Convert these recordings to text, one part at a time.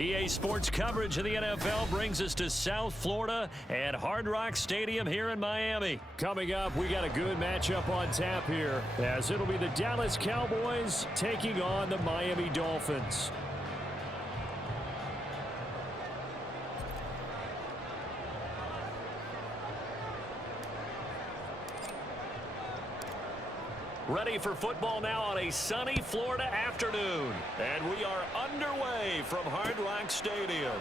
EA Sports coverage of the NFL brings us to South Florida and Hard Rock Stadium here in Miami. Coming up, we got a good matchup on tap here, as it'll be the Dallas Cowboys taking on the Miami Dolphins. Ready for football now on a sunny Florida afternoon. And we are underway from Hard Rock Stadium.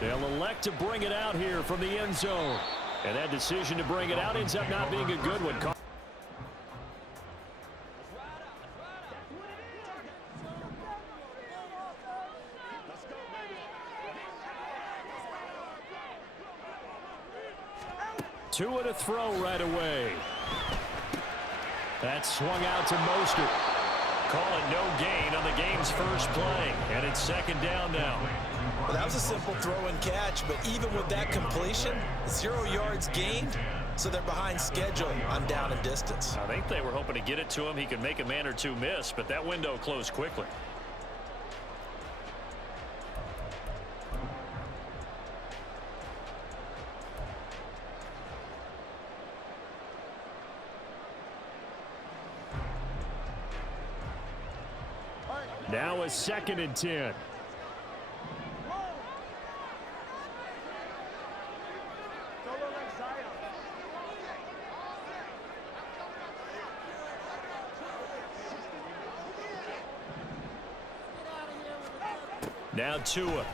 They'll elect to bring it out here from the end zone. And that decision to bring it out ends up not being a good one. Two to throw right away. That swung out to Mostert. Call it no gain on the game's first play. And it's second down now. Well, that was a simple throw and catch, but even with that completion, 0 yards gained, so they're behind schedule on down and distance. I think they were hoping to get it to him. He could make a man or two miss, but that window closed quickly. Now a 2nd and 10. Now Tua.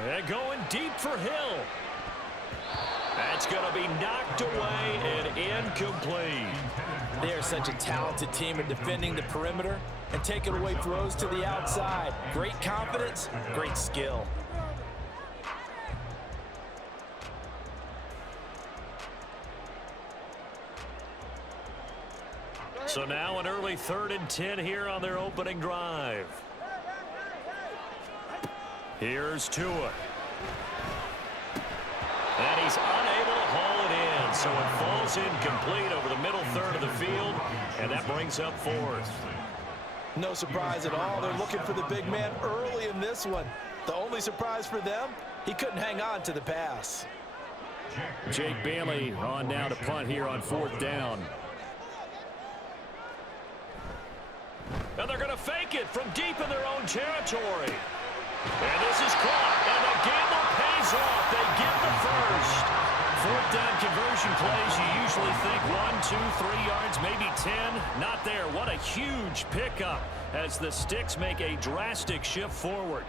And going deep for Hill. That's going to be knocked away and incomplete. They are such a talented team at defending the perimeter and taking away throws to the outside. Great confidence, great skill. So now an early 3rd and 10 here on their opening drive. Here's Tua. And he's unable to haul it in, so it falls incomplete over the middle third of the field, and that brings up 4th. No surprise at all. They're looking for the big man early in this one. The only surprise for them, he couldn't hang on to the pass. Jake Bailey on now to punt here on 4th down. And they're going to fake it from deep in their own territory. And this is caught, and the gamble pays off. They get the first. 4th down conversion plays, you usually think 1, 2, 3 yards, maybe 10. Not there. What a huge pickup as the Sticks make a drastic shift forward.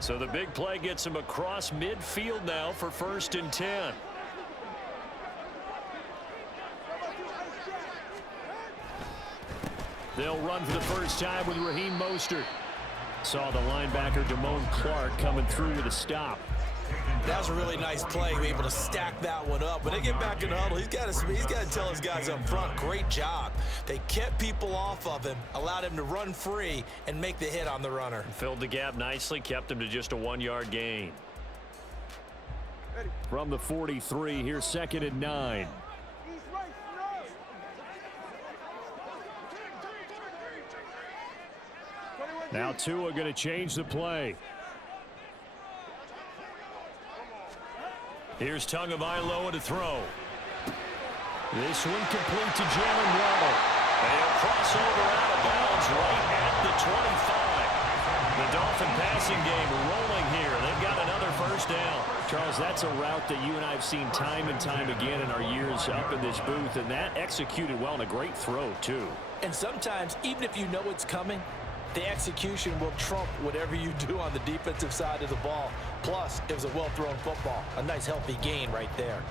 So the big play gets him across midfield now for 1st and 10. They'll run for the first time with Raheem Mostert. Saw the linebacker Damone Clark coming through with a stop. That was a really nice play, able to stack that one up. When they get back in the huddle, he's got to tell his guys up front, great job. They kept people off of him, allowed him to run free and make the hit on the runner. Filled the gap nicely, kept him to just a 1-yard gain. From the 43, here's 2nd and 9. Now Tua going to change the play. Here's Tagovailoa to throw. This one complete to Jalen Waddle. They'll cross over out of bounds right at the 25. The Dolphin passing game rolling here. They've got another first down. Charles, that's a route that you and I have seen time and time again in our years up in this booth, and that executed well and a great throw, too. And sometimes, even if you know it's coming, the execution will trump whatever you do on the defensive side of the ball. Plus, it was a well-thrown football. A nice, healthy gain right there.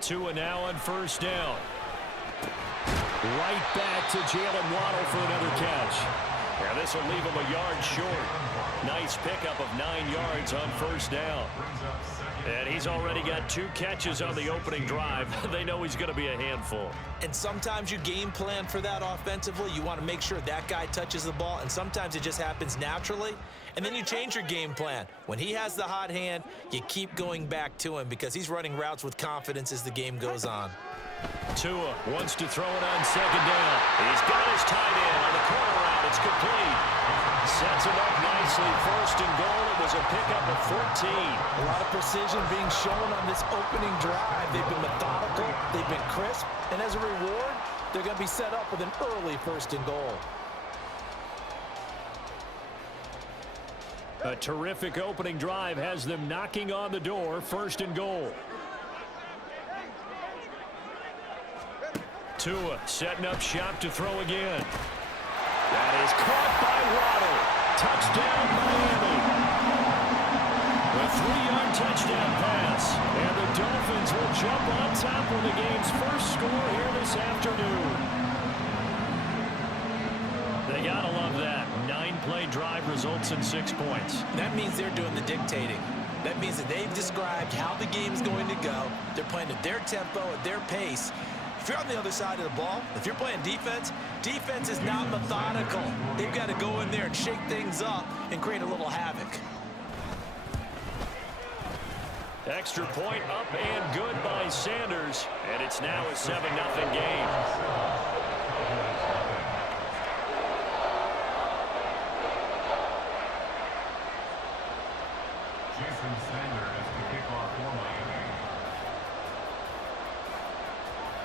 Tua now on first down. Right back to Jalen Waddle for another catch. Yeah, this will leave him a yard short. Nice pickup of 9 yards on first down. And he's already got 2 catches on the opening drive. They know he's going to be a handful. And sometimes you game plan for that offensively. You want to make sure that guy touches the ball, and sometimes it just happens naturally. And then you change your game plan. When he has the hot hand, you keep going back to him because he's running routes with confidence as the game goes on. Tua wants to throw it on second down. He's got his tight end on the corner route. It's complete. Sets him up nicely. First and goal. It was a pickup of 14. A lot of precision being shown on this opening drive. They've been methodical. They've been crisp. And as a reward, they're going to be set up with an early first and goal. A terrific opening drive has them knocking on the door. First and goal. Tua setting up shop to throw again. That is caught by Waddle. Touchdown, Miami. A 3-yard touchdown pass. And the Dolphins will jump on top with the game's first score here this afternoon. They gotta love that. 9-play drive results in 6 points. That means they're doing the dictating. That means that they've described how the game's going to go. They're playing at their tempo, at their pace. If you're on the other side of the ball, if you're playing defense, defense is not methodical. They've got to go in there and shake things up and create a little havoc. Extra point up and good by Sanders, and it's now a 7-0 game.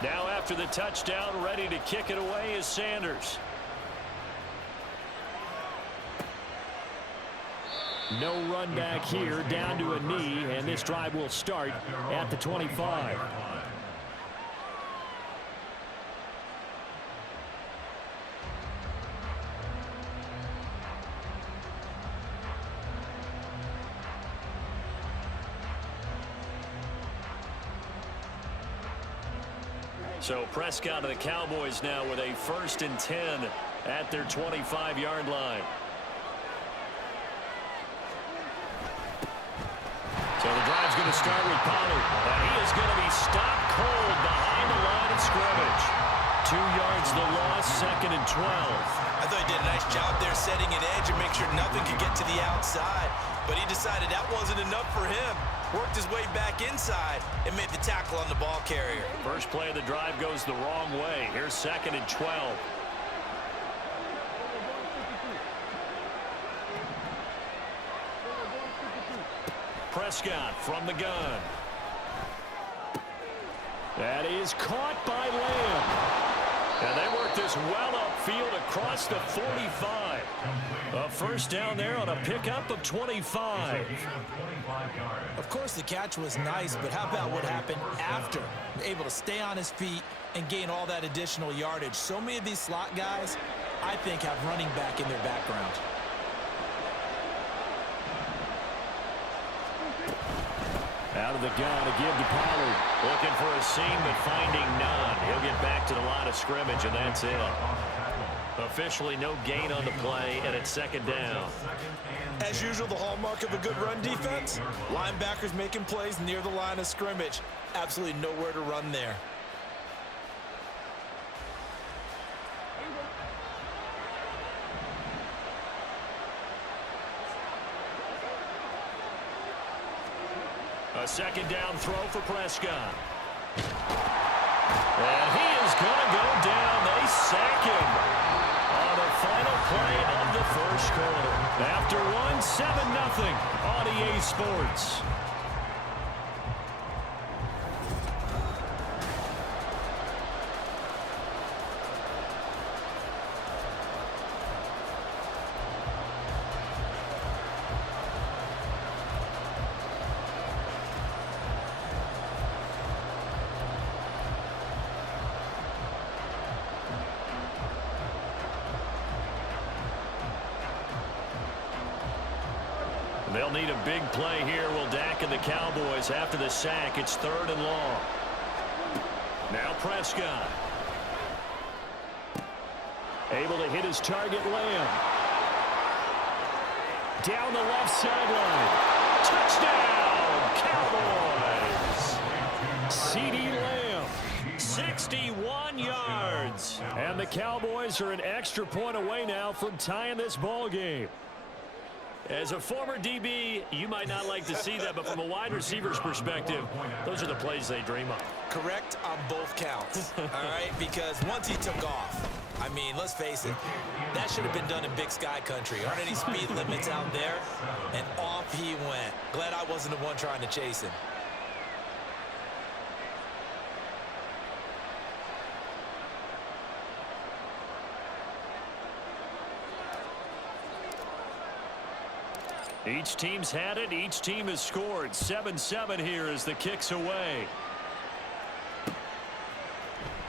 Now after the touchdown, ready to kick it away is Sanders. No run back here, down to a knee, and this drive will start at the 25. So Prescott of the Cowboys now with a 1st and 10 at their 25-yard line. So the drive's going to start with Pollard. And he is going to be stopped cold behind the line of scrimmage. 2 yards the loss, 2nd and 12. I thought he did a nice job there setting an edge and make sure nothing could get to the outside. But he decided that wasn't enough for him. Worked his way back inside and made the tackle on the ball carrier. First play of the drive goes the wrong way. Here's 2nd and 12. Prescott from the gun. That is caught by Lamb. And they work this well upfield across the 45. A first down there on a pickup of 25. Of course, the catch was nice, but how about what happened after? Able to stay on his feet and gain all that additional yardage. So many of these slot guys, I think, have running back in their background. Out of the gun to give to Pollard. Looking for a seam, but finding none. He'll get back to the line of scrimmage, and that's it. Officially no gain on the play, and it's 2nd down. As usual, the hallmark of a good run defense, linebackers making plays near the line of scrimmage. Absolutely nowhere to run there. A 2nd down throw for Prescott. And he is going to go down. They sack him on the final play of the first quarter. After one, 7-0 on EA Sports. They'll need a big play here. Will Dak and the Cowboys after the sack. It's 3rd and long. Now Prescott. Able to hit his target, Lamb. Down the left sideline. Touchdown, Cowboys. CeeDee Lamb, 61 yards. And the Cowboys are an extra point away now from tying this ball game. As a former DB, you might not like to see that, but from a wide receiver's perspective, those are the plays they dream of. Correct on both counts, all right? Because once he took off, I mean, let's face it, that should have been done in Big Sky country. Aren't any speed limits out there? And off he went. Glad I wasn't the one trying to chase him. Each team's had it. Each team has scored. 7-7 here as the kick's away.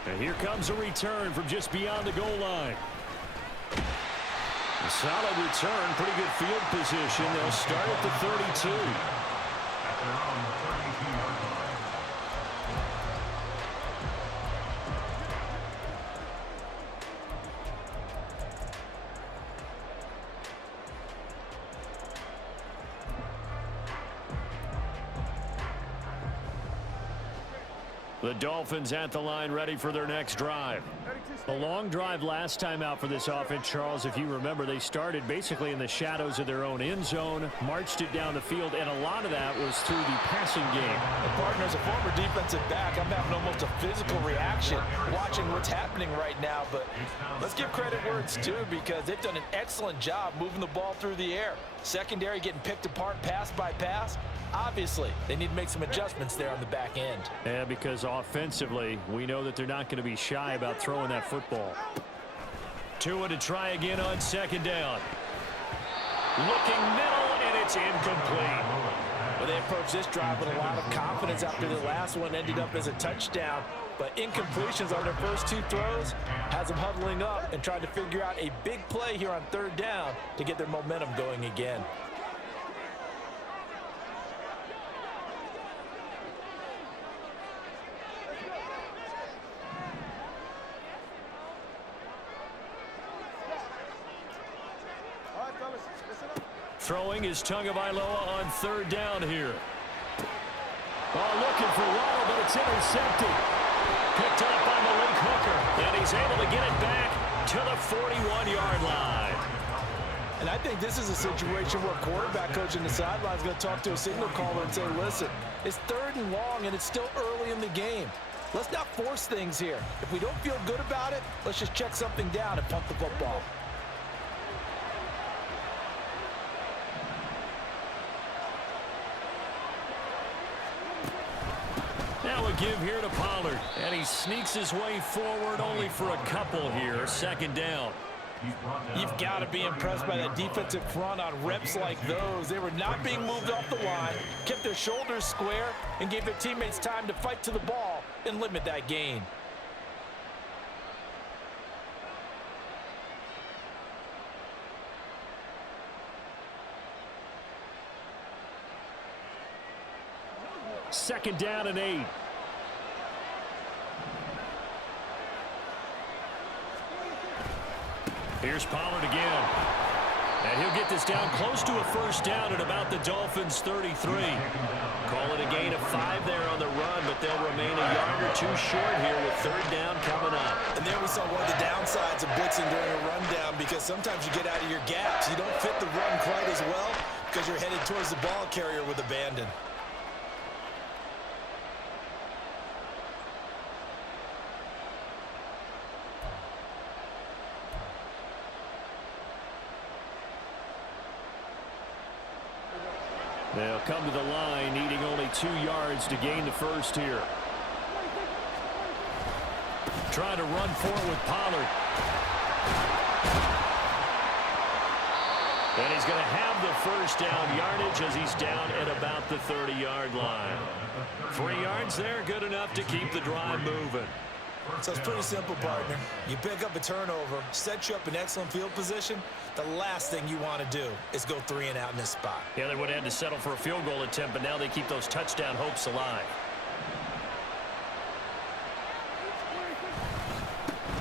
And here comes a return from just beyond the goal line. A solid return. Pretty good field position. They'll start at the 32. The Dolphins at the line, ready for their next drive. A long drive last time out for this offense, Charles. If you remember, they started basically in the shadows of their own end zone, marched it down the field, and a lot of that was through the passing game. And partner, as a former defensive back, I'm having almost a physical reaction watching what's happening right now. But let's give credit where it's due, because they've done an excellent job moving the ball through the air. Secondary getting picked apart pass by pass. Obviously, they need to make some adjustments there on the back end. Yeah, because offensively, we know that they're not going to be shy about throwing that football. Tua to try again on second down. Looking middle, and it's incomplete. Well, they approached this drive with a lot of confidence after the last one ended up as a touchdown. But incompletions on their first two throws has them huddling up and trying to figure out a big play here on third down to get their momentum going again. Throwing is Tagovailoa on third down here. Oh, looking for Waddle, but it's intercepted. Picked up by Malik Hooker, and he's able to get it back to the 41-yard line. And I think this is a situation where quarterback coach in the sideline is going to talk to a signal caller and say, listen, it's third and long, and it's still early in the game. Let's not force things here. If we don't feel good about it, let's just check something down and punt the football. Now a give here to Pollard, and he sneaks his way forward only for a couple here. Second down. You've got to be impressed by that defensive front on reps like those. They were not being moved off the line, kept their shoulders square, and gave their teammates time to fight to the ball and limit that gain. Second down and 8. Here's Pollard again. And he'll get this down close to a first down at about the Dolphins' 33. Call it a gain of 5 there on the run, but they'll remain a yard or two short here with third down coming up. And there we saw one of the downsides of blitzing during a rundown, because sometimes you get out of your gaps. You don't fit the run quite as well because you're headed towards the ball carrier with abandon. They'll come to the line, needing only 2 yards to gain the first here. Trying to run for it with Pollard. And he's going to have the first down yardage as he's down at about the 30-yard line. 3 yards there, good enough to keep the drive moving. So it's pretty simple, partner. You pick up a turnover, set you up in excellent field position. The last thing you want to do is go 3 and out in this spot. Yeah, they would have had to settle for a field goal attempt, but now they keep those touchdown hopes alive.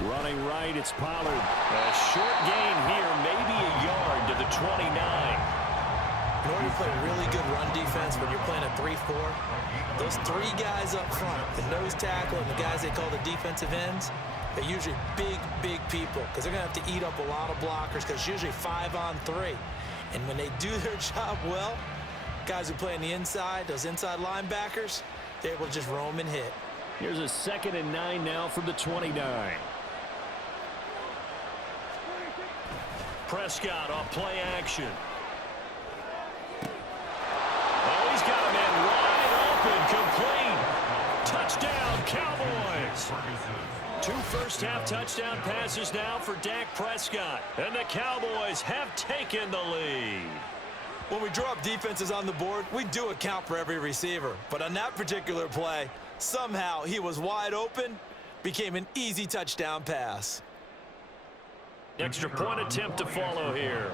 Running right, it's Pollard. A short gain here, maybe a yard to the 29. ever play really good run defense when you're playing a 3-4? Those three guys up front, the nose tackle and the guys they call the defensive ends, they're usually big, big people because they're going to have to eat up a lot of blockers because it's usually 5-on-3. And when they do their job well, guys who play on the inside, those inside linebackers, they're able to just roam and hit. Here's a 2nd and 9 now from the 29. Prescott off play action. Oh, he's got a man wide open, complete. Touchdown, Cowboys. 2 first-half touchdown passes now for Dak Prescott. And the Cowboys have taken the lead. When we draw up defenses on the board, we do account for every receiver. But on that particular play, somehow he was wide open, became an easy touchdown pass. Extra point attempt to follow here.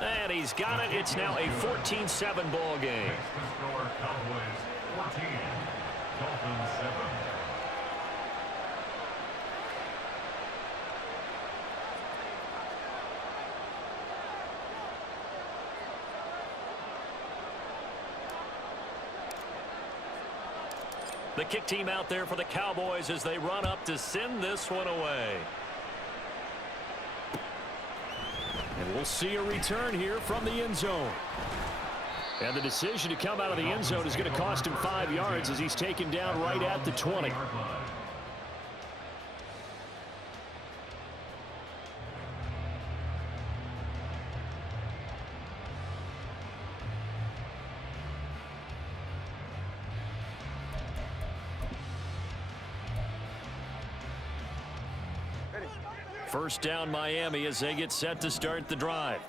And he's got it. It's now a 14-7 ball game. Cowboys 14, Dolphins 7. The kick team out there for the Cowboys as they run up to send this one away. And we'll see a return here from the end zone. And the decision to come out of the end zone is going to cost him 5 yards as he's taken down right at the 20. First down Miami as they get set to start the drive.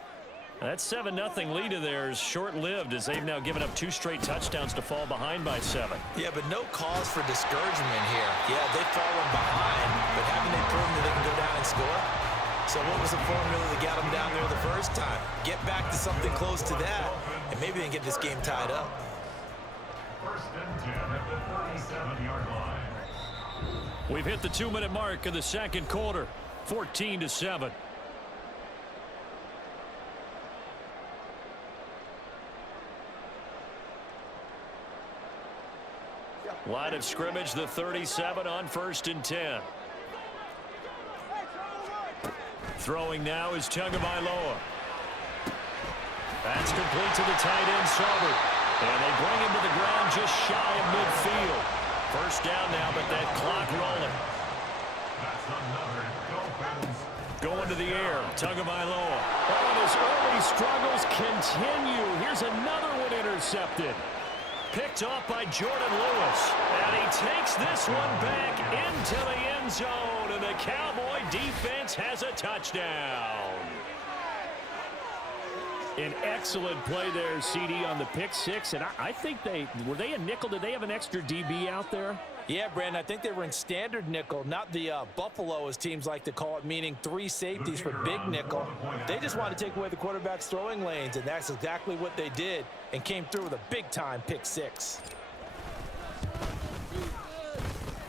That 7-0 lead of theirs short-lived as they've now given up 2 straight touchdowns to fall behind by 7. Yeah, but no cause for discouragement here. Yeah, they've fallen behind, but haven't they proven that they can go down and score? So what was the formula that got them down there the first time? Get back to something close to that, and maybe they can get this game tied up. First and 10 at the 47-yard line. We've hit the 2-minute mark of the second quarter. 14-7. Line of scrimmage, the 37 on 1st and 10. Throwing now is Tagovailoa. That's complete to the tight end, Sauber. And they bring him to the ground just shy of midfield. First down now, but that clock rolling. That's another Dolphins. Going to the air, Tagovailoa. Oh, and his early struggles continue. Here's another one intercepted. Picked off by Jordan Lewis. And he takes this one back into the end zone. And the Cowboy defense has a touchdown. An excellent play there, CD, on the pick six. And I think were they a nickel? Did they have an extra DB out there? Yeah, Brandon, I think they were in standard nickel, not the Buffalo, as teams like to call it, meaning 3 safeties for big nickel. They just wanted to take away the quarterback's throwing lanes, and that's exactly what they did and came through with a big-time pick six.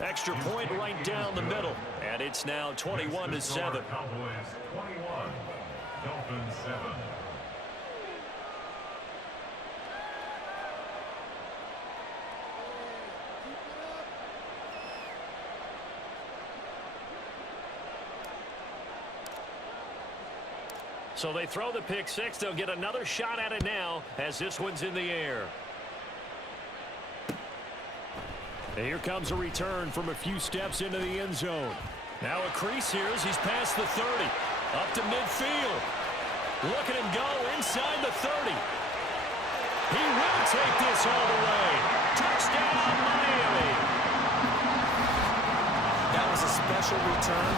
Extra point right down the middle, and it's now 21-7. Cowboys 21, Dolphins 7. So they throw the pick six. They'll get another shot at it now as this one's in the air. And here comes a return from a few steps into the end zone. Now a crease here as he's past the 30. Up to midfield. Look at him go inside the 30. He will take this all the way. Touchdown, Miami. That was a special return,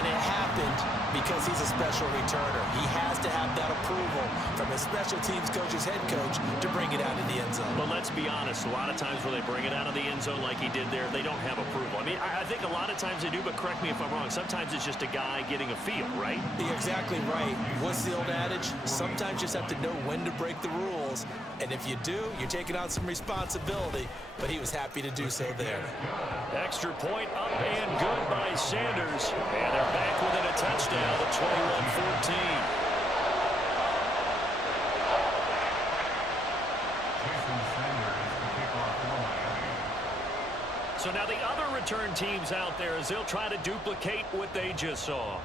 and it happened because he's a special returner. He has to have that approval from his special teams coach's head coach to bring it out of the end zone. But let's be honest, a lot of times when they bring it out of the end zone like he did there, they don't have approval. I mean, I think a lot of times they do, but correct me if I'm wrong. Sometimes it's just a guy getting a feel, right? You're exactly right. What's the old adage? Sometimes you just have to know when to break the rules tackles. And if you do, you're taking on some responsibility, but he was happy to do so there. Extra point up and good by Sanders. And they're back within a touchdown at 21-14. So now the other return teams out there as they'll try to duplicate what they just saw.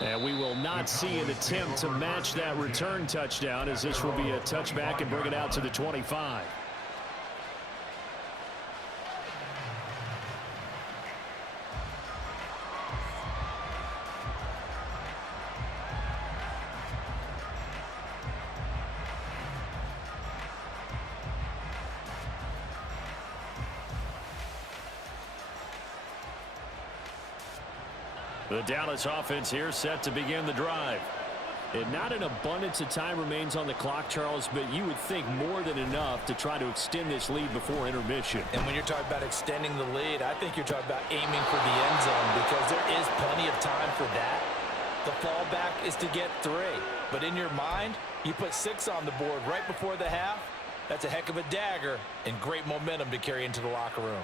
And we will not see an attempt to match that return touchdown, as this will be a touchback and bring it out to the 25. The Dallas offense here set to begin the drive. And not an abundance of time remains on the clock, Charles, but you would think more than enough to try to extend this lead before intermission. And when you're talking about extending the lead, I think you're talking about aiming for the end zone, because there is plenty of time for that. The fallback is to get 3. But in your mind, you put 6 on the board right before the half. That's a heck of a dagger and great momentum to carry into the locker room.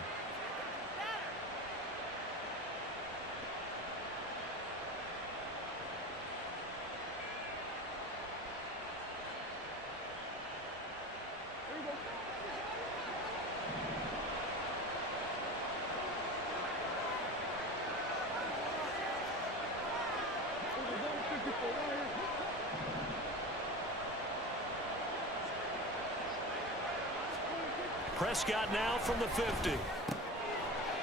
Prescott now from the 50.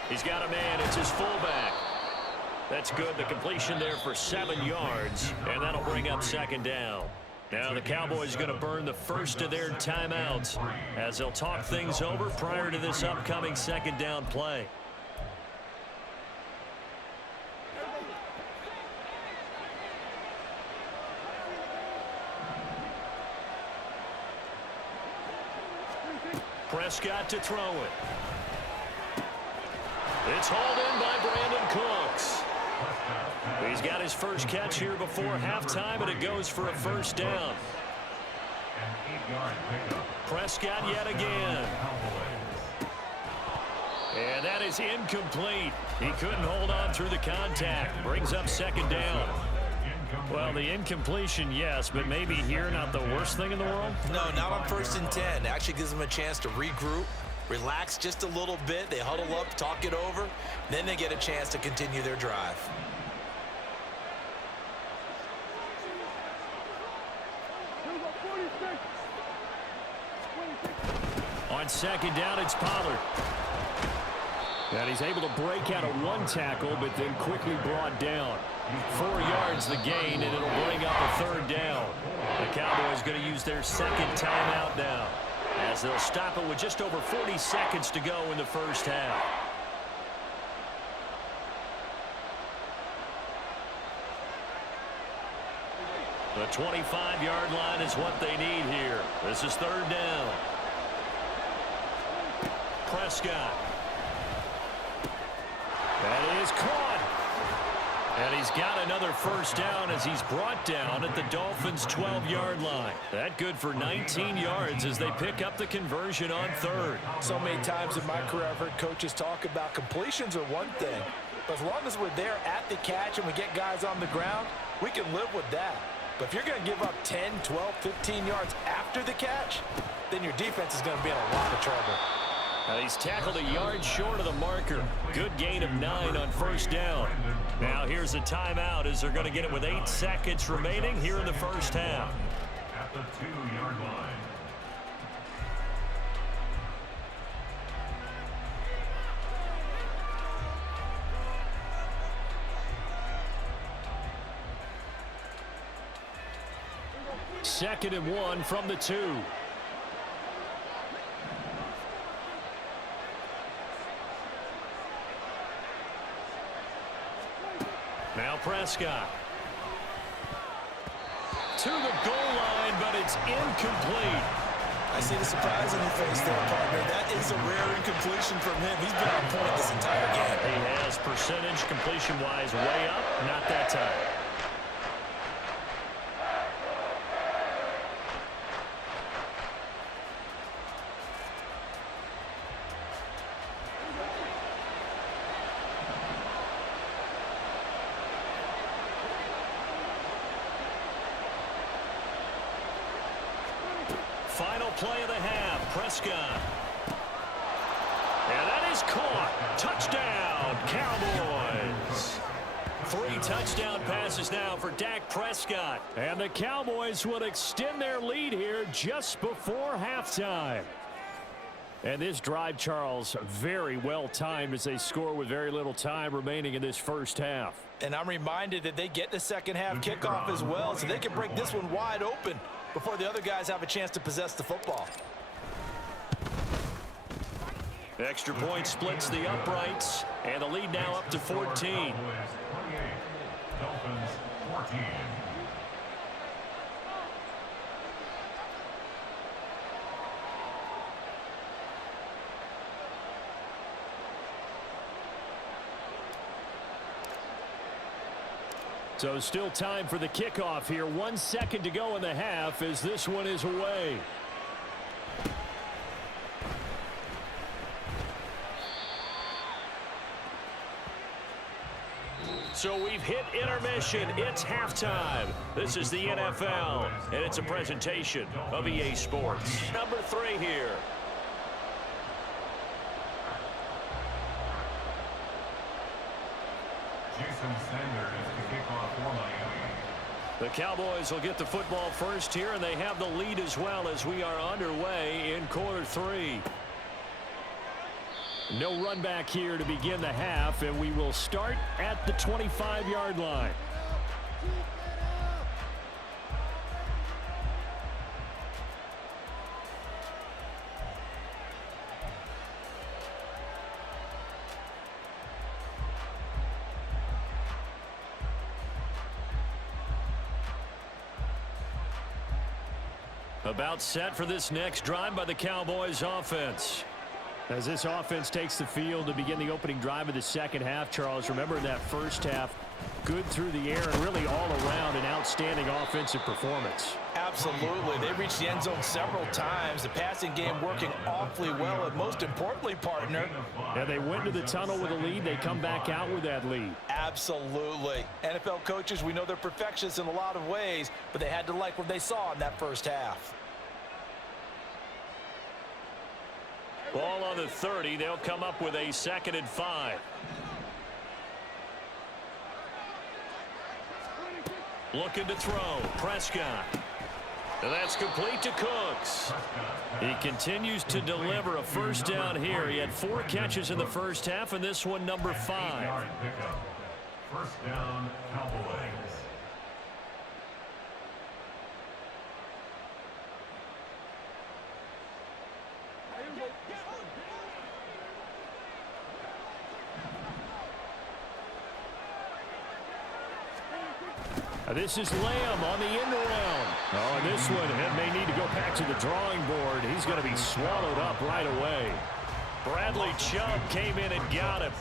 He's got a man. It's his fullback. That's good. The completion there for 7 yards, and that'll bring up second down. Now the Cowboys going to burn the first of their timeouts as they'll talk things over prior to this upcoming second down play. Prescott to throw it. It's hauled in by Brandon Cooks. He's got his first catch here before halftime, and it goes for a first down. Prescott yet again. And that is incomplete. He couldn't hold on through the contact. Brings up second down. Well, the incompletion, yes, but maybe here not the worst thing in the world? No, not on 1st and 10. Actually gives them a chance to regroup, relax just a little bit. They huddle up, talk it over. Then they get a chance to continue their drive. On second down, it's Pollard. And he's able to break out of 1 tackle, but then quickly brought down. 4 yards the gain, and it'll bring up a third down. The Cowboys going to use their second timeout now, as they'll stop it with just over 40 seconds to go in the first half. The 25-yard line is what they need here. This is third down. Prescott. That is caught. And he's got another first down as he's brought down at the Dolphins' 12-yard line. That good for 19 yards as they pick up the conversion on third. So many times in my career I've heard coaches talk about completions are one thing, but as long as we're there at the catch and we get guys on the ground, we can live with that. But if you're going to give up 10, 12, 15 yards after the catch, then your defense is going to be in a lot of trouble. Now he's tackled a yard short of the marker. Good gain of 9 on first down. Now here's a timeout as they're going to get it with 8 seconds remaining here in the first half. At the 2-yard line. Second and 1 from the 2. Now Prescott. To the goal line, but it's incomplete. I see the surprise in your face there, partner. That is a rare incompletion from him. He's been on point this entire game. He has percentage completion-wise way up. Not that time. play of the half. Prescott. And that is caught. Touchdown, Cowboys. 3 touchdown passes now for Dak Prescott. And the Cowboys will extend their lead here just before halftime. And this drive, Charles, very well timed as they score with very little time remaining in this first half. And I'm reminded that they get the second half kickoff as well, so they can break this one wide open before the other guys have a chance to possess the football. Extra point splits the uprights, and the lead now up to 14. Cowboys 28, Dolphins 14. So still time for the kickoff here. 1 second to go in the half as this one is away. So we've hit intermission. It's halftime. This is the NFL, and it's a presentation of EA Sports. Number 3 here. Jason Sanders to kick off for Miami. The Cowboys will get the football first here, and they have the lead as well as we are underway in quarter 3. No run back here to begin the half, and we will start at the 25-yard line. About set for this next drive by the Cowboys offense. As this offense takes the field to begin the opening drive of the second half, Charles, remember in that first half, good through the air and really all around an outstanding offensive performance. Absolutely. They reached the end zone several times. The passing game working awfully well, and most importantly, partner. Yeah, they went to the tunnel with a lead. They come back out with that lead. Absolutely. NFL coaches, we know they're perfectionists in a lot of ways, but they had to like what they saw in that first half. Ball on the 30. They'll come up with a 2nd and 5. Looking to throw. Prescott. And that's complete to Cooks. He continues to deliver a first down here. He had 4 catches in the first half, and this one number 5. First down, Cowboys. This is Lamb on the end around. Oh, and this one may need to go back to the drawing board. He's going to be swallowed up right away. Bradley Chubb came in and got him.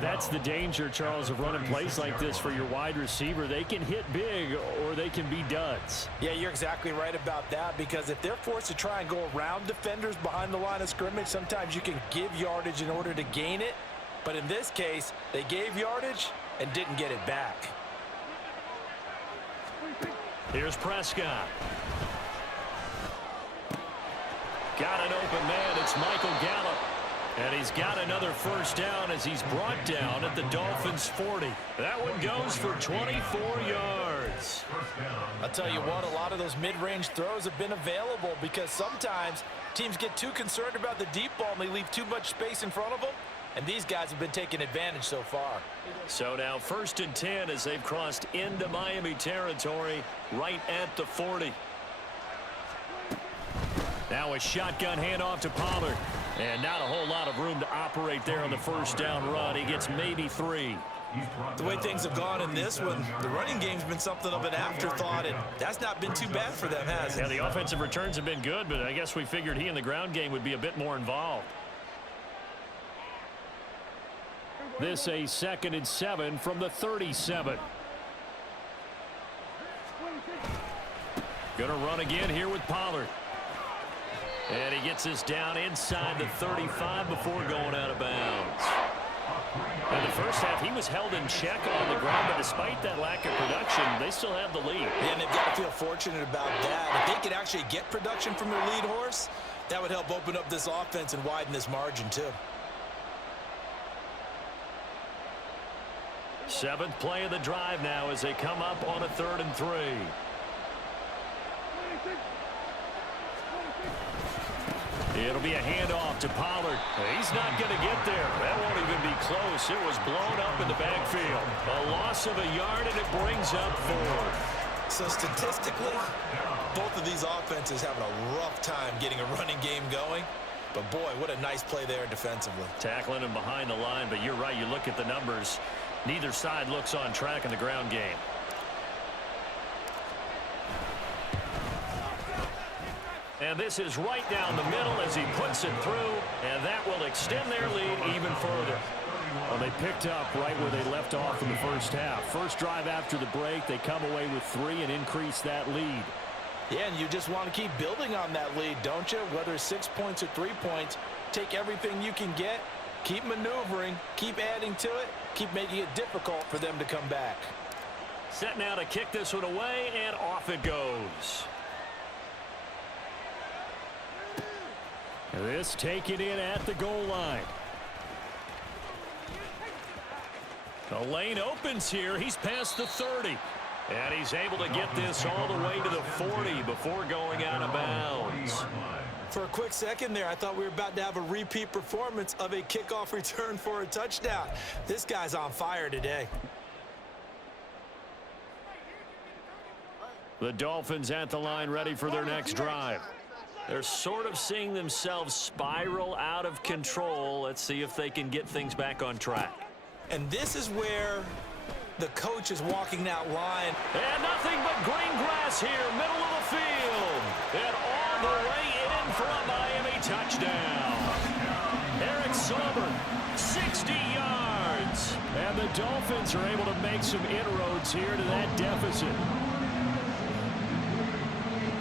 That's the danger, Charles, of running plays like this for your wide receiver. They can hit big or they can be duds. Yeah, you're exactly right about that, because if they're forced to try and go around defenders behind the line of scrimmage, sometimes you can give yardage in order to gain it. But in this case, they gave yardage and didn't get it back. Here's Prescott. Got an open man. It's Michael Gallup. And he's got another first down as he's brought down at the Dolphins' 40. That one goes for 24 yards. I'll tell you what, a lot of those mid-range throws have been available because sometimes teams get too concerned about the deep ball and they leave too much space in front of them. And these guys have been taking advantage so far. So now 1st and 10 as they've crossed into Miami territory right at the 40. Now a shotgun handoff to Pollard. And not a whole lot of room to operate there on the first down run. He gets maybe 3. The way things have gone in this one, the running game's been something of an afterthought, and that's not been too bad for them, has it? Yeah, the offensive returns have been good, but I guess we figured he in the ground game would be a bit more involved. This a 2nd and 7 from the 37. Gonna run again here with Pollard. And he gets this down inside the 35 before going out of bounds. In the first half, he was held in check on the ground, but despite that lack of production, they still have the lead. Yeah, and they've got to feel fortunate about that. If they could actually get production from their lead horse, that would help open up this offense and widen this margin too. Seventh play of the drive now as they come up on a 3rd and 3. It'll be a handoff to Pollard. He's not going to get there. That won't even be close. It was blown up in the backfield. A loss of a yard, and it brings up 4. So statistically, both of these offenses having a rough time getting a running game going. But boy, what a nice play there defensively. Tackling him behind the line, but you're right. You look at the numbers. Neither side looks on track in the ground game. And this is right down the middle as he puts it through, and that will extend their lead even further. Well, they picked up right where they left off in the first half. First drive after the break, they come away with 3 and increase that lead. Yeah, and you just want to keep building on that lead, don't you? Whether it's 6 points or 3 points, take everything you can get, keep maneuvering, keep adding to it, keep making it difficult for them to come back. Set now to kick this one away, and off it goes. This taken in at the goal line. The lane opens here. He's past the 30. And he's able to get this all the way to the 40 before going out of bounds. For a quick second there, I thought we were about to have a repeat performance of a kickoff return for a touchdown. This guy's on fire today. The Dolphins at the line ready for their next drive. They're sort of seeing themselves spiral out of control. Let's see if they can get things back on track. And this is where the coach is walking that line. And nothing but green grass here, middle of the field. And all the way in for a Miami touchdown. Eric Silver, 60 yards. And the Dolphins are able to make some inroads here to that deficit.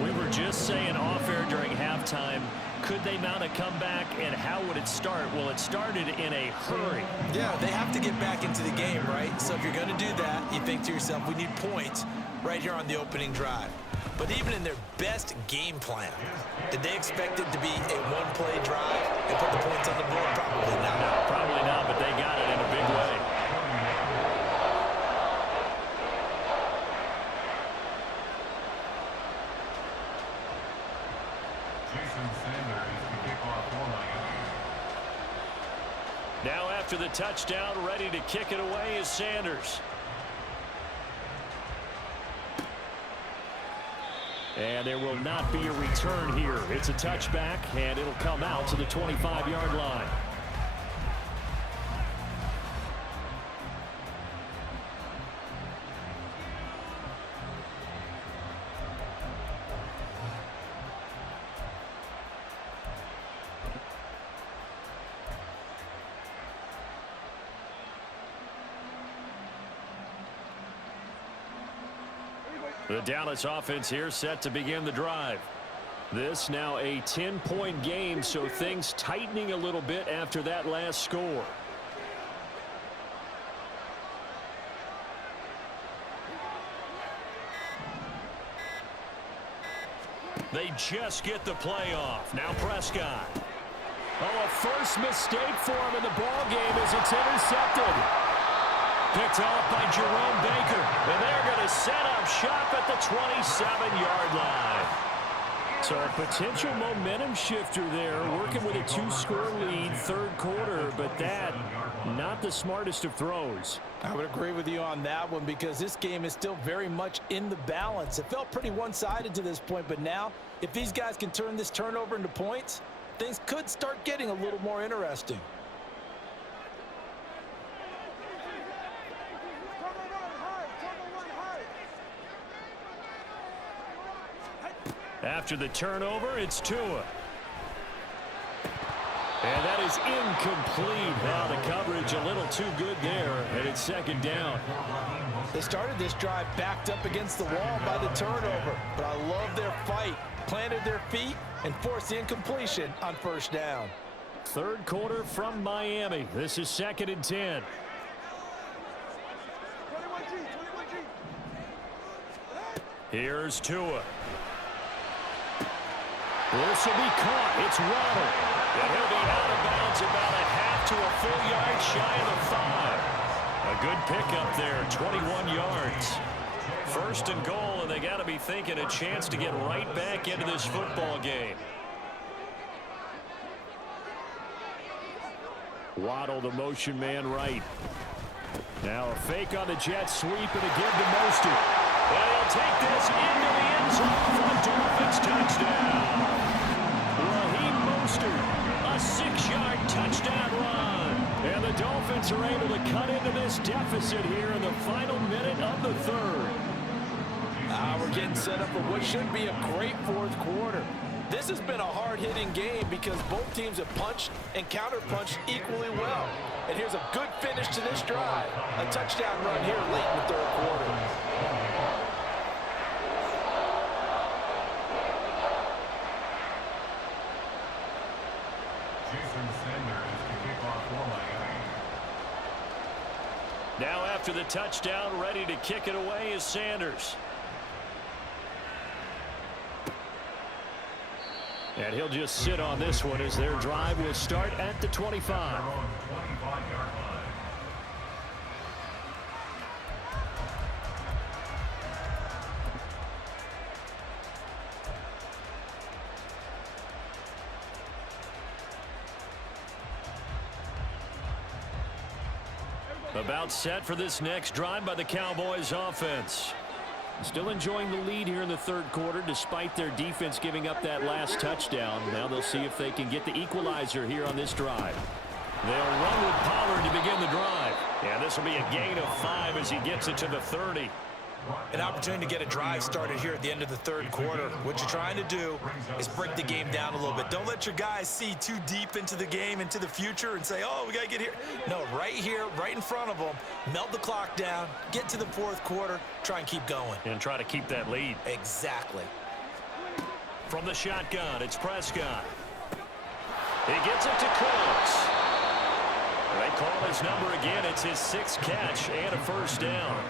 We were just saying off-air during halftime, could they mount a comeback, and how would it start? Well, it started in a hurry. Yeah, they have to get back into the game, right? So if you're going to do that, you think to yourself, we need points right here on the opening drive. But even in their best game plan, did they expect it to be a one-play drive and put the points on the board? Probably not. No, probably not, but they got it in a big way. Now after the touchdown, ready to kick it away is Sanders. And there will not be a return here. It's a touchback, and it'll come out to the 25-yard line. The Dallas offense here set to begin the drive. This now a 10-point game, so things tightening a little bit after that last score. They just get the play off. Now Prescott. Oh, a first mistake for him in the ball game as it's intercepted. Picked off by Jerome Baker. And they're going to set up shop at the 27-yard line. So a potential momentum shifter there, working with a 2-score lead, 3rd quarter, but that, not the smartest of throws. I would agree with you on that one because this game is still very much in the balance. It felt pretty one-sided to this point, but now, if these guys can turn this turnover into points, things could start getting a little more interesting. After the turnover, it's Tua. And that is incomplete. Now the coverage a little too good there, and it's 2nd down. They started this drive backed up against the wall by the turnover, but I love their fight. Planted their feet and forced the incompletion on 1st down. Third quarter from Miami. This is 2nd and 10. Here's Tua. This will be caught. It's Waddle. And he'll be out of bounds about a half to a full yard shy of the 5. A good pickup there, 21 yards. First and goal, and they got to be thinking a chance to get right back into this football game. Waddle, the motion man right. Now a fake on the jet sweep and a give to Mostert. And he'll take this into the end zone for the Dolphins touchdown. Raheem Mostert, a 6-yard touchdown run. And the Dolphins are able to cut into this deficit here in the final minute of the third. We're getting set up for what should be a great fourth quarter. This has been a hard-hitting game because both teams have punched and counter-punched equally well. And here's a good finish to this drive. A touchdown run here late in the third quarter. Now after the touchdown, ready to kick it away is Sanders. And he'll just sit on this one as their drive will start at the 25. About set for this next drive by the Cowboys offense. Still enjoying the lead here in the third quarter despite their defense giving up that last touchdown. Now they'll see if they can get the equalizer here on this drive. They'll run with Pollard to begin the drive. And this will be a gain of 5 as he gets it to the 30. An opportunity to get a drive started here at the end of the third quarter. What you're trying to do is break the game down a little bit. Don't let your guys see too deep into the game, into the future, and say, oh, we got to get here. No, right here, right in front of them, melt the clock down, get to the fourth quarter, try and keep going. And try to keep that lead. Exactly. From the shotgun, it's Prescott. He gets it to Cooks. They call his number again. It's his 6th catch and a first down.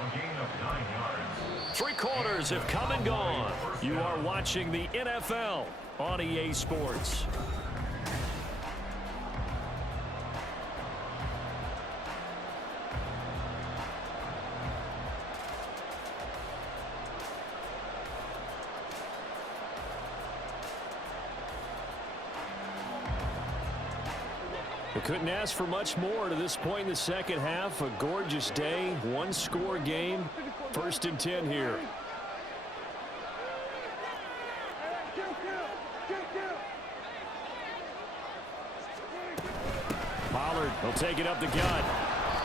A gain of 9 yards. 3 quarters have come and gone. You are watching the NFL on EA Sports. We couldn't ask for much more to this point in the second half. A gorgeous day, 1-score game. 1st and 10 here. Pollard will take it up the gut.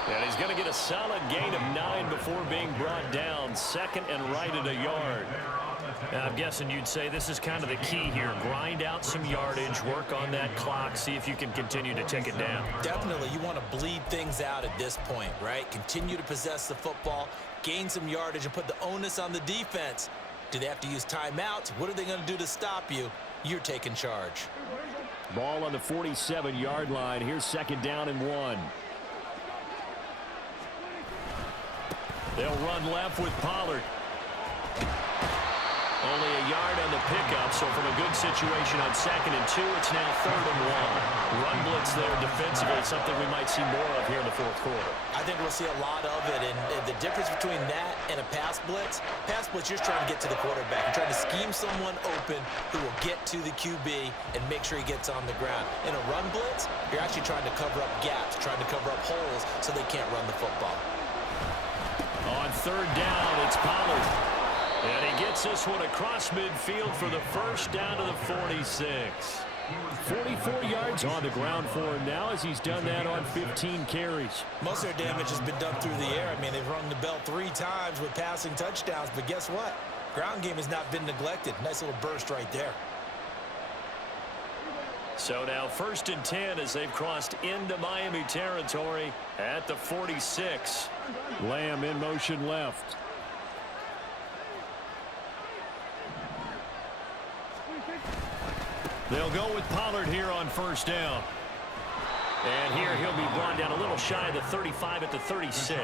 And he's going to get a solid gain of 9 before being brought down. 2nd and right at a yard. And I'm guessing you'd say this is kind of the key here. Grind out some yardage, work on that clock, see if you can continue to tick it down. Definitely, you want to bleed things out at this point, right? Continue to possess the football, gain some yardage, and put the onus on the defense. Do they have to use timeouts? What are they going to do to stop you? You're taking charge. Ball on the 47-yard line. Here's 2nd down and 1. They'll run left with Pollard. Only a yard on the pickup, so from a good situation on 2nd and 2, it's now 3rd and 1. Run blitz there defensively, something we might see more of here in the fourth quarter. I think we'll see a lot of it, and the difference between that and a pass blitz, you're just trying to get to the quarterback. You're trying to scheme someone open who will get to the QB and make sure he gets on the ground. In a run blitz, you're actually trying to cover up gaps, trying to cover up holes so they can't run the football. On 3rd down, it's Pollard. And he gets this one across midfield for the first down to the 46. 44 yards on the ground for him now as he's done that on 15 carries. Most of their damage has been done through the air. I mean, they've rung the bell 3 times with passing touchdowns, but guess what? Ground game has not been neglected. Nice little burst right there. So now 1st and 10 as they've crossed into Miami territory at the 46. Lamb in motion left. They'll go with Pollard here on first down. And here he'll be brought down a little shy of the 35 at the 36.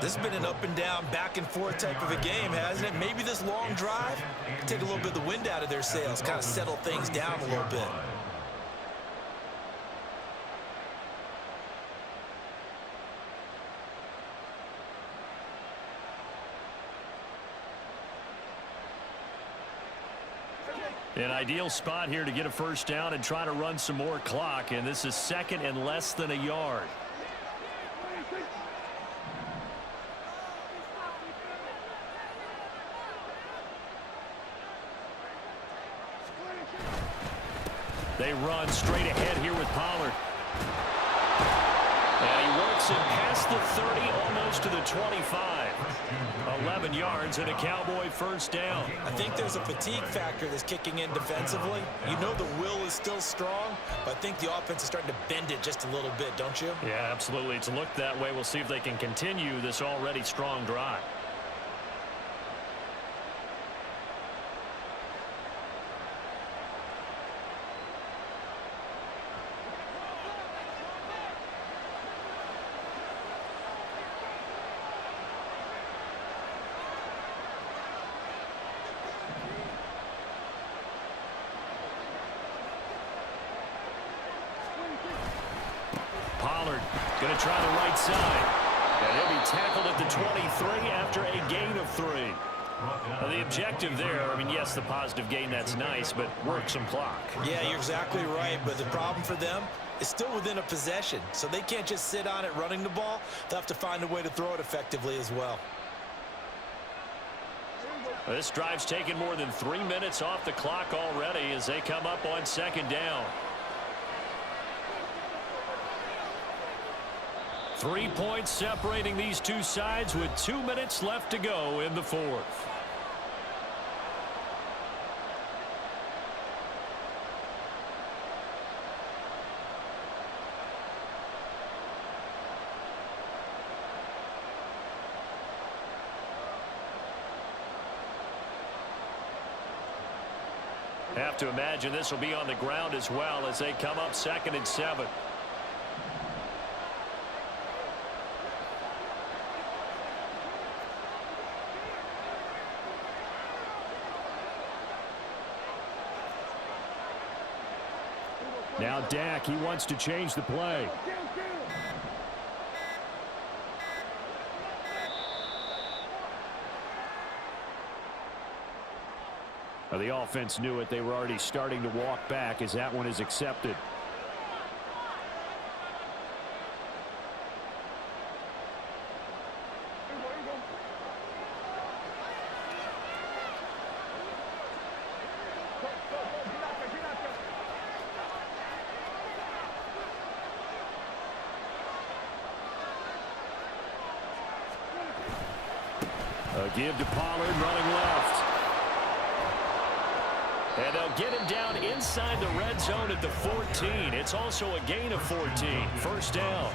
This has been an up and down, back and forth type of a game, hasn't it? Maybe this long drive can take a little bit of the wind out of their sails, kind of settle things down a little bit. An ideal spot here to get a first down and try to run some more clock, and this is second and less than a yard. They run straight ahead here with Pollard. And he works it past the 30, almost to the 25. 11 yards and a Cowboy first down. I think there's a fatigue factor that's kicking in defensively. You know the will is still strong, but I think the offense is starting to bend it just a little bit, don't you? Yeah, absolutely. It's looked that way. We'll see if they can continue this already strong drive. Pollard going to try the right side. And he'll be tackled at the 23 after a gain of 3. The objective there, I mean, yes, the positive gain, that's nice, but work some clock. Yeah, you're exactly right, but the problem for them is still within a possession, so they can't just sit on it running the ball. They'll have to find a way to throw it effectively as well. This drive's taken more than 3 minutes off the clock already as they come up on second down. 3 points separating these two sides with 2 minutes left to go in the fourth. Have to imagine this will be on the ground as well as they come up 2nd and 7. Now Dak, he wants to change the play. The offense knew it. They were already starting to walk back as that one is accepted. A give to Pollard running left. And they'll get him down inside the red zone at the 14. It's also a gain of 14. First down.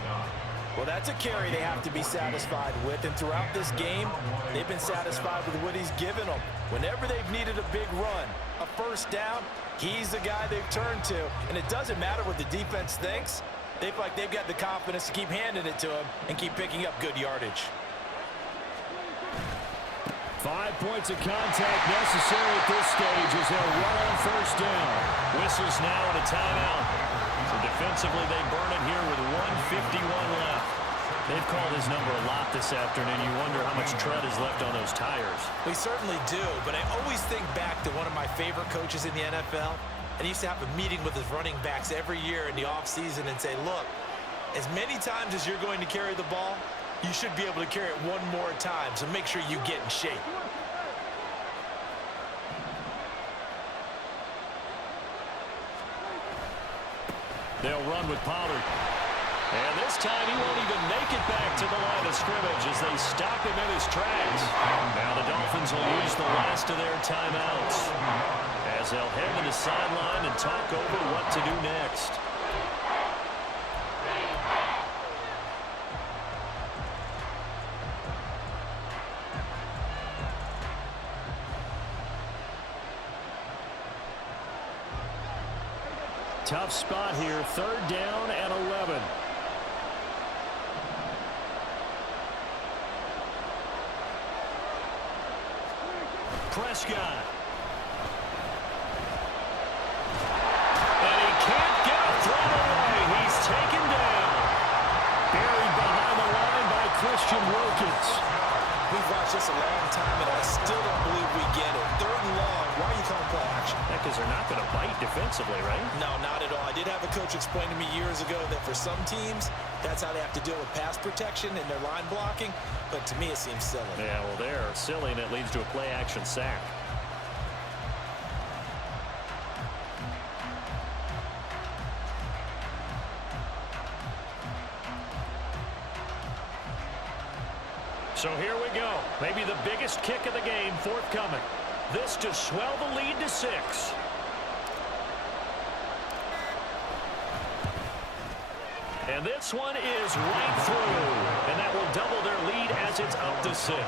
Well, that's a carry they have to be satisfied with. And throughout this game, they've been satisfied with what he's given them. Whenever they've needed a big run, a first down, he's the guy they've turned to. And it doesn't matter what the defense thinks. They feel like they've got the confidence to keep handing it to him and keep picking up good yardage. 5 points of contact necessary at this stage as they'll run on first down. Whistles now and a timeout. So defensively they burn it here with 1:51 left. They've called his number a lot this afternoon. You wonder how much tread is left on those tires. We certainly do, but I always think back to one of my favorite coaches in the NFL. And he used to have a meeting with his running backs every year in the offseason and say, look, as many times as you're going to carry the ball, you should be able to carry it one more time, so make sure you get in shape. They'll run with Pollard. And this time he won't even make it back to the line of scrimmage as they stop him in his tracks. Now the Dolphins will use the last of their timeouts as they'll head to the sideline and talk over what to do next. Tough spot here, 3rd down and 11. Prescott. And he can't get a throw away. He's taken down. Buried behind the line by Christian Wilkins. We've watched this a long time, and I still don't believe we get it. 3rd and long. Why are you calling play action? Because they're not going to bite defensively, right? No, not at all. I did have a coach explain to me years ago that for some teams, that's how they have to deal with pass protection and their line blocking. But to me, it seems silly. Yeah, well, they're silly, and it leads to a play-action sack. So here we go. Maybe the biggest kick of the game forthcoming. This to swell the lead to 6. And this one is right through. And that will double their lead as it's up to 6.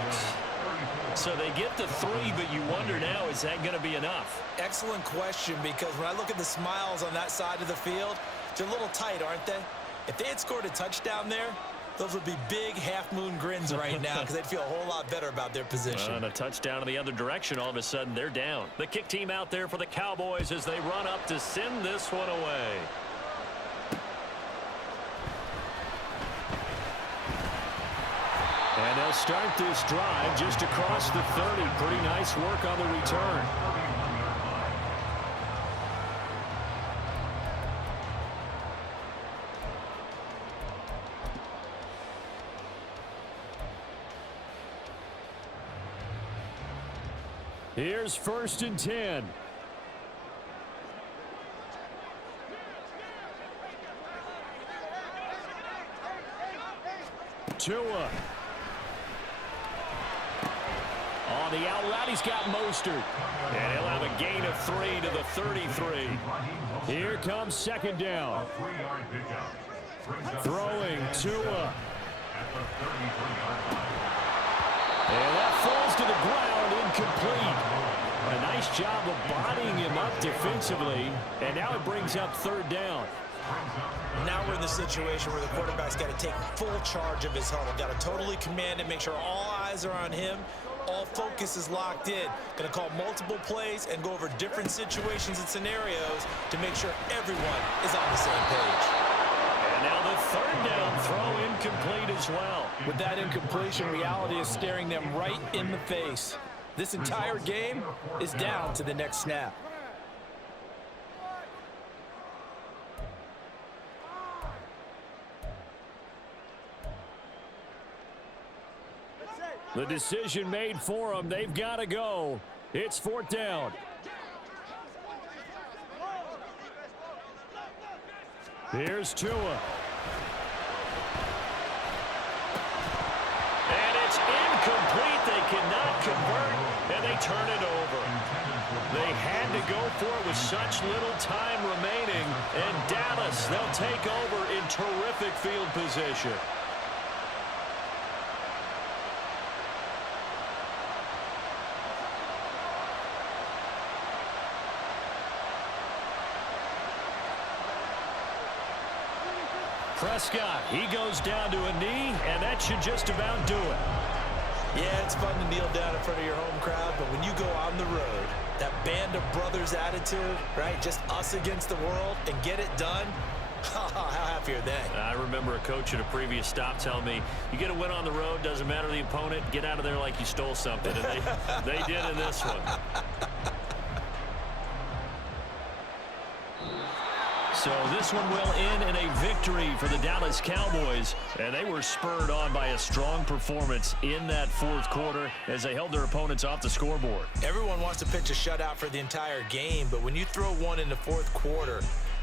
So they get the 3, but you wonder now, is that going to be enough? Excellent question, because when I look at the smiles on that side of the field, they're a little tight, aren't they? If they had scored a touchdown there, those would be big half-moon grins right now because they'd feel a whole lot better about their position. And a touchdown in the other direction, all of a sudden they're down. The kick team out there for the Cowboys as they run up to send this one away. And they'll start this drive just across the 30. Pretty nice work on the return. Here's 1st and 10. Tua. On the out route, he's got Mostert. And he'll have a gain of 3 to the 33. Here comes 2nd down. Throwing Tua. And that falls to the ground, incomplete. A nice job of bodying him up defensively. And now it brings up 3rd down. Now we're in the situation where the quarterback's got to take full charge of his huddle. Got to totally command and make sure all eyes are on him. All focus is locked in. Going to call multiple plays and go over different situations and scenarios to make sure everyone is on the same page. And now the 3rd down throw incomplete as well. With that incompletion, reality is staring them right in the face. This entire game is down to the next snap. The decision made for them. They've got to go. It's 4th down. Here's Tua. And it's incomplete. They cannot convert, and they turn it over. They had to go for it with such little time remaining. And Dallas, they'll take over in terrific field position. Prescott, he goes down to a knee, and that should just about do it. Yeah, it's fun to kneel down in front of your home crowd, but when you go on the road, that band of brothers attitude, right, just us against the world, and get it done, how happy are they? I remember a coach at a previous stop telling me, you get a win on the road, doesn't matter the opponent, get out of there like you stole something, and they did in this one. So this one will end in a victory for the Dallas Cowboys. And they were spurred on by a strong performance in that 4th quarter as they held their opponents off the scoreboard. Everyone wants to pitch a shutout for the entire game, but when you throw one in the 4th quarter,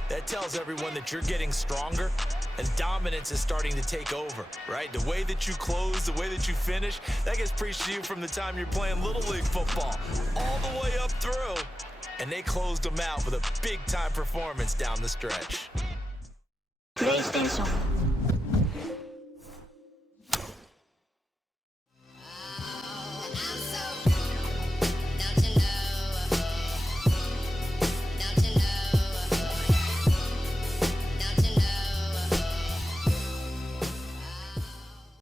that tells everyone that you're getting stronger and dominance is starting to take over, right? The way that you close, the way that you finish, that gets preached to you from the time you're playing Little League football all the way up through. And they closed them out with a big-time performance down the stretch. PlayStation